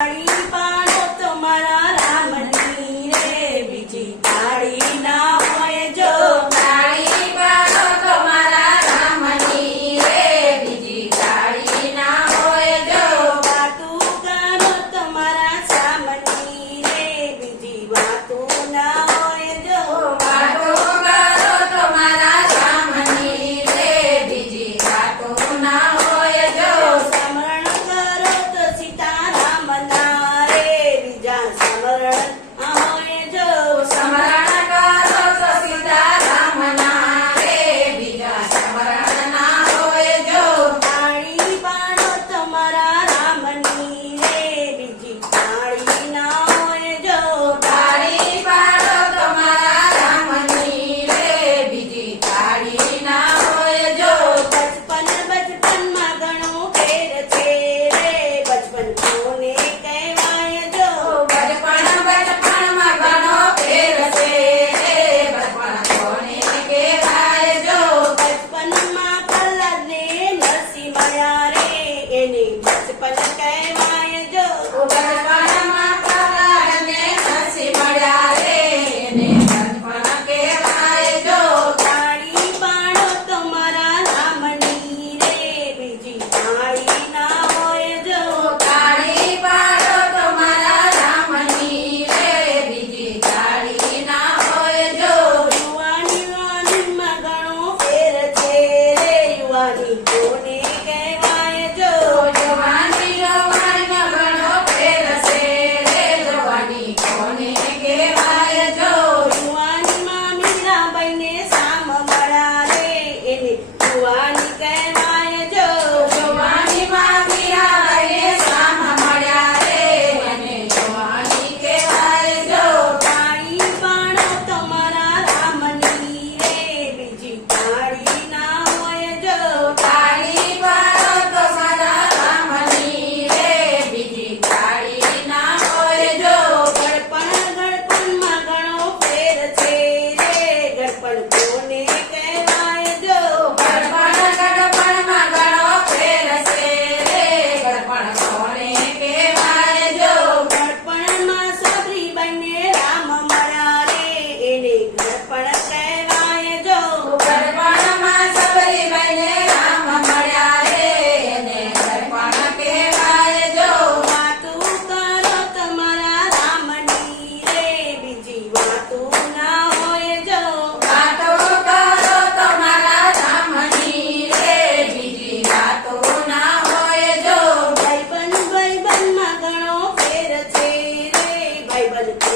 તાળી પાડો તમારા રામની રે, બીજી તાળી ના હોય જો. તાળી પાડો તમારા રામની રે, બીજી તાળી ના હોય જો. વાતું કરો તમારા સામની રે, બીજી વાતું ના હોય જો. વાતો કરો તમારા રામની રે, બીજી વાતો ના હોય જો. સ્મરણ કરો તો સીતારામના રે, બીજા સ્મરણ ના હોય જો. સ્મરણ કરો તો સીતારામના રે, બીજા સ્મરણ ના હોય જો. તાળી પાડો તમારા રામની રે, બીજી તાળી ના હોય જો. તાળી પાડો તમારા રામની રે, બીજી તાળી ના હોય જો. બચપનમાં ઘણો ફેર છે રે, બચપન કોને કહેવાય જો. બચપણમાં ઘણો ફેર છે રે, બચપણ કોને કહેવાય જો. બચપનમાં પ્રહલાદને નરસિંહ મળ્યા રે, એને બચપન કહેવાય જો. બચપણમાં પ્રહલાદને નરસિંહ મળ્યા રે, એને બચપણ કહેવાય જો. તાળી પાડો તમારા રામની રે, બીજી તાળી ના હોય જો. તાળી પાડો તમારા રામની રે, બીજી તાળી ના હોય જો. યુવાનીમાં ઘણો ફેર છે રે, યુવાની કોને કહેવાય જો. જવાનીમાં ઘણો ફેર છે રે, જવાની કોને કહેવાય જો. યુવાનીમાં મીરાબાઈને સામ મળ્યા રે, એને યુવાની કહેવાય જો. જવાનીમાં મીરાબાઈને સામ મળ્યા રે, એને જવાની કહેવાય જો. તાળી પાડો તમારા રામની રે, બીજી તાળી ના હોય જો. તાળી પાડો તમારા રામની રે, બીજી તાળી ના હોય જો. ગળપણમાં ઘણો ફેર છે રે, ગળપણ કોને કહેવાય જો. ગડપણમાં ઘણો ફેર છે રે, ગડપણ કોને કહેવાય જો. ગળપણમાં સબરીબાઈને રામ મળ્યા રે, એને ગળપણ કહેવાય જો. ગડપણમાં સબરીબાઈને રામ મળ્યા રે, એને ગડપણ કહેવાય જો. વાતું કરો તમારા રામની રે, બીજી વાતું ના હોય જો. વાતો કરો તમારા રામની રે, બીજી વાતો ના હોય જો. ભાઈબંધમાં ઘણો ફેર છે રે, ભાઈબંધ